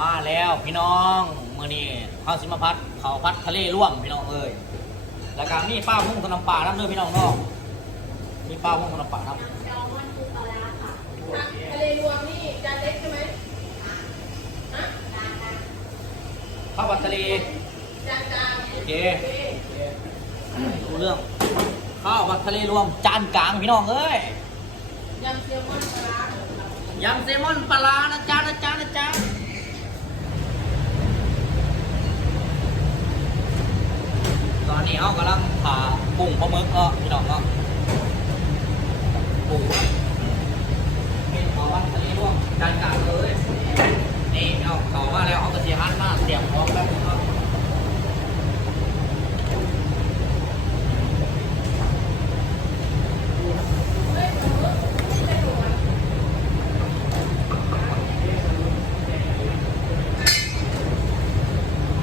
มาแล้วพี่น้องเมื่อนี้ข้าวสิมาพัดเขาพัดทะเลร่วมพี่น้องเอ้ยแล้วก็มีป้าพุ่งกับน้ำปลาน้ำเด้อพี่น้องเนาะมีป้าพุ่งกับน้ำปลาน้ำทะเลรวมนี่จานเล็กใช่ไหมข้าวผัดทะเลจานกลางโอเครู้เรื่องข้าวผัดทะเลรวมจานกลางพี่น้องเอ้ยยำเซียมอนปลาร้ายำเซลมอนปลาร้านะจ๊ะนะจ๊ะนะจ๊ะ อนนี้เขากำลังผ่ากุ้งปลาหมึกเนาะพี่น้องเนาะกุ้งนะเป็นข้าวผัดทะเลรวมจานกลางเลยนี่เอาเขามาแล้วเอากระเทียมหั่นมาเตรียมพร้อมแล้วครับ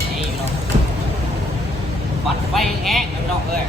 นี่พี่น้องวัดไฟ แห้งพี่น้องเอ้ย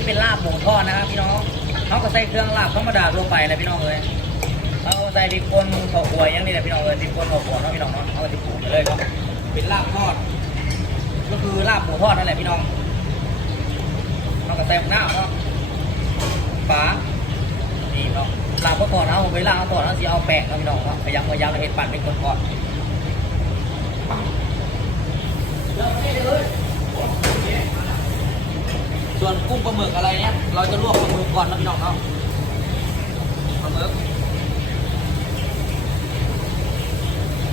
นี้เป็นลาบหมูทอดนะครับพี่น้องเขาก็ใส่เครื่องลาบธรรมดาทั่วไปเลยพี่น้องเอ้ยเขาใส่พริกป่นข้าวคั่วอย่างนี้แหละพี่น้องเอ้ยพริกป่นข้าวคั่วเนาะพี่น้องเนาะเขาก็จะปรุงไปเลยครับเป็นลาบทอด ก็คือลาบหมูทอดนั่นแหละพี่น้องเขาก็ใส่หน้าเนาะปลานี่พี่น้องลาบก็ทอดนะผมไปลาบก็ทอดแล้วสิเอาแป้งเนะพี่น้องเนาะขยับขยับแล้วเห็ดปั่นเป็นคนก่อน ส่วนกุ้งปลาหมึกอะไรเนี่ยเราจะลวกปลาหมึกก่อนนะพี่น้องเนาะปลาหมึก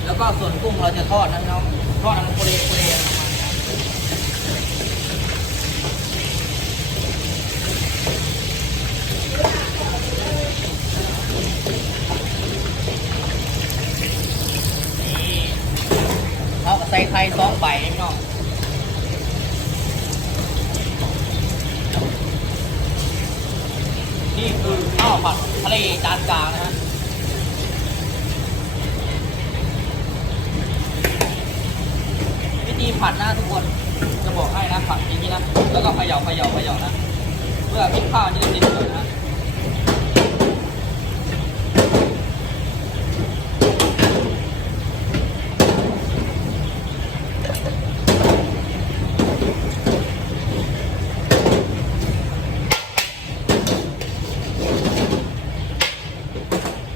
แล้วก็ส่วนกุ้งเราจะทอดนะพี่น้องทอดน้ำโคเรโคเร่เขาก็ใส่ไข่สองใบเอง นี่คือข้าวผัดทะเลจานกลางนะฮะวิธีผัดนะทุกคนจะบอกให้นะผัดอย่างนี้นะแล้วก็เขย่าเขย่าเขย่านะ เพื่อพริกข้าวจะได้ติดกันนะ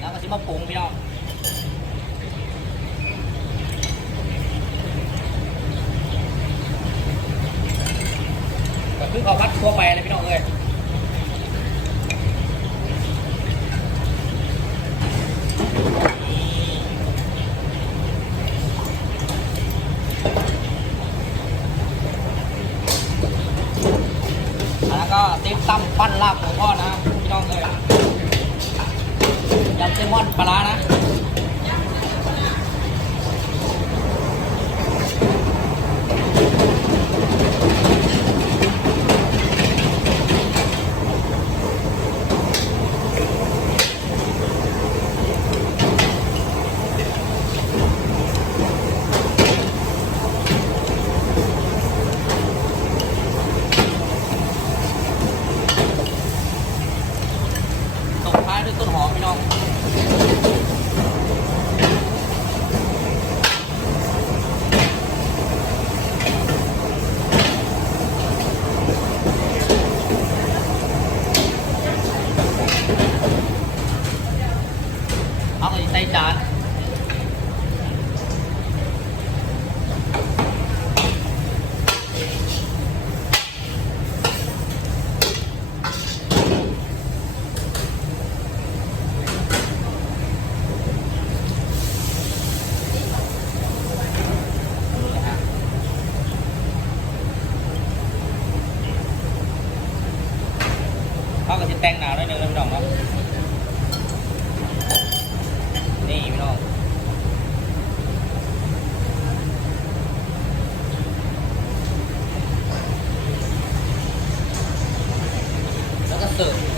แล้วก็จะมาปรุงพี่น้องก็ คือข้าวผัดทั่วไปเลยพี่น้องเลยแล้วก็ติ๊บตั้มปั้นลาบหมูทอดนะพี่น้องเลยยำเซลมอนปลาร้านะ แต่งหนาวหนิดนึงนะพี่น้องครับนี่พี่น้องแล้วก็เสิร์ฟ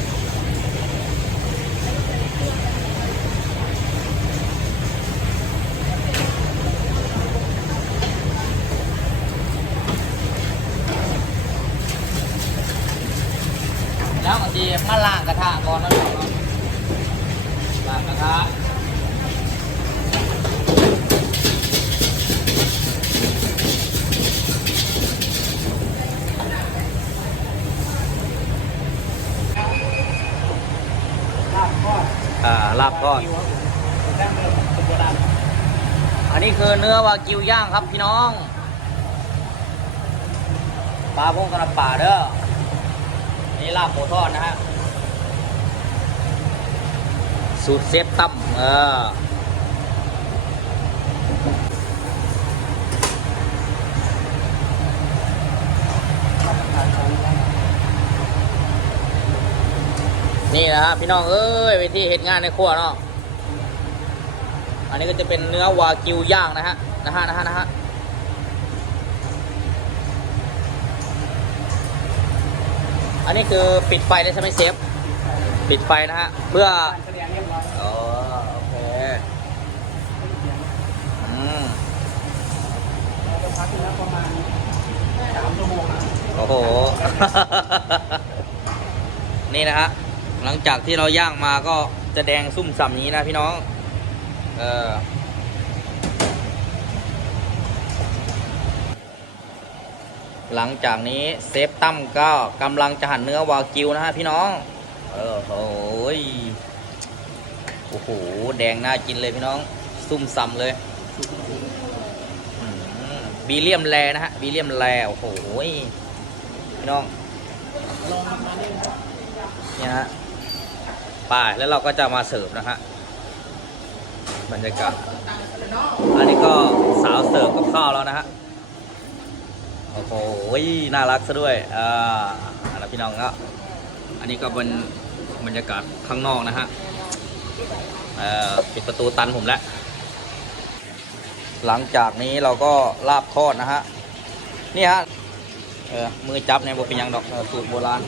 าล้างก่อนนะพี่น้องเนะล้ากระทะอ่าลาบทอดอันนี้คือเนื้อวากิวย่างครับพี่น้อง ปลาพงกระป่าเด้อ นี่ลาบหมูทอดนะฮะ สูตรเซฟตั้มเออนี่นะฮะพี่น้องเอ้ยวิธีเหตุงานในครัวเนาะอันนี้ก็จะเป็นเนื้อวากิวย่างนะฮะนะฮะนะฮะนะฮะอันนี้คือปิดไฟได้ใช่ไหมเชฟปิดไฟนะฮะเพื่อโอเค อืม โอ้โห นี่นะฮะ หลังจากที่เราย่างมาก็จะแดงซุ่มส่ำนี้นะพี่น้อง เออหลังจากนี้เซฟตั้มก็กำลังจะหั่นเนื้อวากิวนะฮะพี่น้อง เออโอ้ยโอ้โห แดงน่ากินเลยพี่น้อง ซุ่มส่ำเลย บีเลียมแลนะฮะบีเลียมแลโอ้โหพี่น้องนี่นะฮะป่ายแล้วเราก็จะมาเสิร์ฟนะฮะบรรยากาศอันนี้ก็สาวเสิร์ฟกับข้าวแล้วนะฮะโอ้โหน่ารักซะด้วยอ่าอันนั้นพี่น้องก็อันนี้ก็เป็นบรรยากาศข้างนอกนะฮะเอ่อปิดประตูตันผมแล้ว หลังจากนี้เราก็ลาบทอดนะฮะ นี่ฮะ เออ มือจับเนี่ยบเป็นยังดอกสูตรโบราณ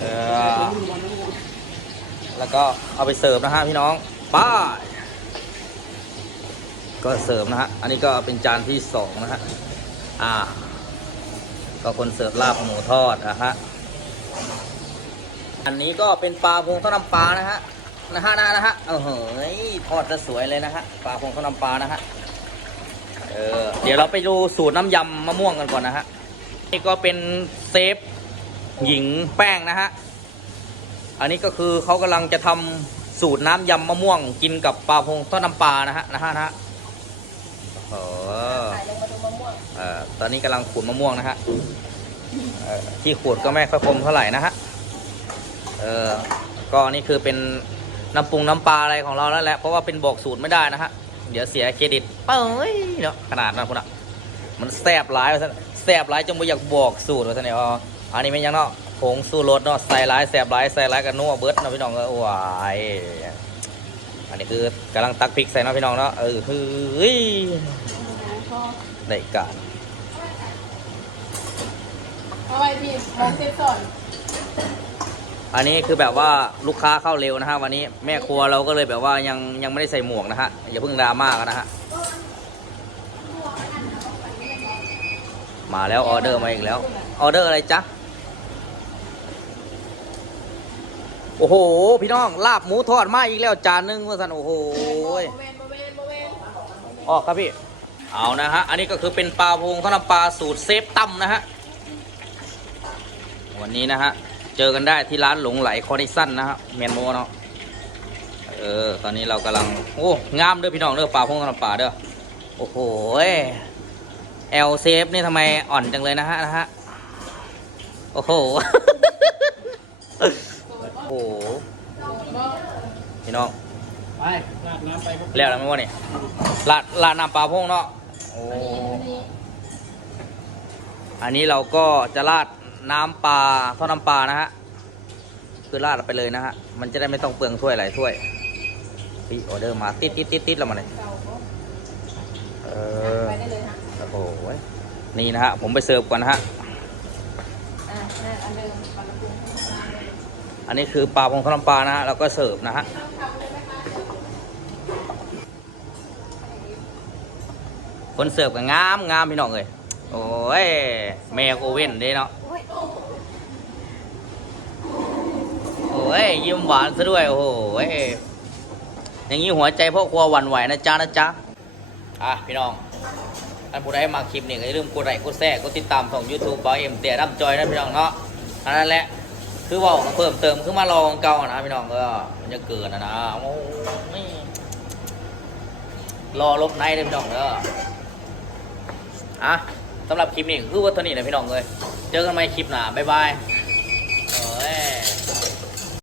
เออ แล้วก็เอาไปเสิร์ฟนะฮะพี่น้องป้าก็เสิร์ฟนะฮะ อันนี้ก็เป็นจานที่สองนะฮะ อ่า ก็คนเสิร์ฟลาบหมูทอดนะฮะ อันนี้ก็เป็นปลาพงทอดน้ำปลานะฮะ นะฮะนะนะฮะเออเฮ้ยทอดจะสวยเลยนะฮะปลาพงทอดน้ำปลานะฮะเออเดี๋ยวเราไปดูสูตรน้ำยำมะม่วงกันก่อนนะฮะนี่ก็เป็นเซฟหญิงแป้งนะฮะอันนี้ก็คือเขากำลังจะทำสูตรน้ำยำมะม่วง กินกับปลาพงทอดน้ำปลานะฮะนะฮะนะฮะโอ้เอ่อตอนนี้กำลังขูดมะม่วงนะฮะที่ขูดก็ไม่ค่อยคมเท่าไหร่นะฮะเออก็นี่คือเป็น น้ำปรุงน้ำปลาอะไรของเราแล้วแหละเพราะว่าเป็นบอกสูตรไม่ได้นะฮะเดี๋ยวเสียเครดิตเป้ยเนาะขนาดนั้นคุณอะมันแสบหลายว่าซั่นแสบหลายจนไม่อยากบอกสูตรว่าซั่นเนี่ยอ๋ออันนี้เป็นยังเนาะผงสู้รสเนาะใส่หลายแสบหลายใส่หลายกันนัวเบิร์ดเนาะพี่น้องเออว้ายอันนี้คือกำลังตักพริกใส่เนาะพี่น้องเนาะเออเฮ้ยได้การเอาไว้พี่มองเซฟสอน อันนี้คือแบบว่าลูกค้าเข้าเร็วนะฮะวันนี้แม่ครัวเราก็เลยแบบว่ายังยังไม่ได้ใส่หมวกนะฮะอย่าเพิ่งดราม่ากันนะฮะมาแล้วออเดอร์มาอีกแล้วออเดอร์อะไรจ๊ะโอ้โห พี่น้องลาบหมูทอดมาอีกแล้วจานหนึงว่าสันโอ้โหออกครับพี่เอานะฮะอันนี้ก็คือเป็นปลาพงทอดน้ำปลาสูตรเซฟตั้มนะฮะวันนี้นะฮะ เจอกันได้ที่ร้านหลงไหลคอนิสันนะฮะเมียนโมเนาะเออตอนนี้เรากำลังโอ้งามเด้อพี่น้องเด้อปลาพงทอดน้ำปลาเด้อโอ้โหเอลเซฟนี่ทำไมอ่อนจังเลยนะฮะนะฮะโอ้โหโอ้โหพี่น้องไปลาดน้ำไปแล้วแล้วไม่ว่านี่ลาดลาดน้ำปลาพงเนาะโอ้อันนี้เราก็จะราด น้ำปลาทอดน้ำปลานะฮะคือราดไปเลยนะฮะมันจะได้ไม่ต้องเปลืองถ้วยหลายถ้วยพี่ออเดอร์มาติดติดติดติดแล้วมาเลยเก่าก็เออไปได้เลยฮะโอ้โหนี่นะฮะผมไปเสิร์ฟก่อนนะฮะอันนี้คือปลาพงทอดน้ำปลานะฮะแล้วก็เสิร์ฟนะฮะคะคนเสิร์ฟก็งามงามพี่น้องเลยโอ้ยแมวโอเว่นเด้เนาะ โอ้ยยิ้มหวานซะด้วยโอ้โหยอย่างนี้หัวใจพ่อครัวหวั่นไหวนะจ๊ะนะจ๊ะอะพี่น้องท่านผู้ใดมาคลิปนี้ก็อย่าลืมกดไลค์กดแชร์กดติดตามช่องยูทูบบ่าวเอ็มเตียรับจอยนะพี่น้องเนาะอันนั้นแหละคือเว่าเพิ่มเติมคือมาลองเก่านะพี่น้องก็มันจะเกิดนะนะโอ้ยรอลบในเลยพี่น้องเด้ออะสำหรับคลิปนี้คือว่าเท่านี้นะพี่น้องเลยเจอกันใหม่คลิปหน้าบ๊ายบาย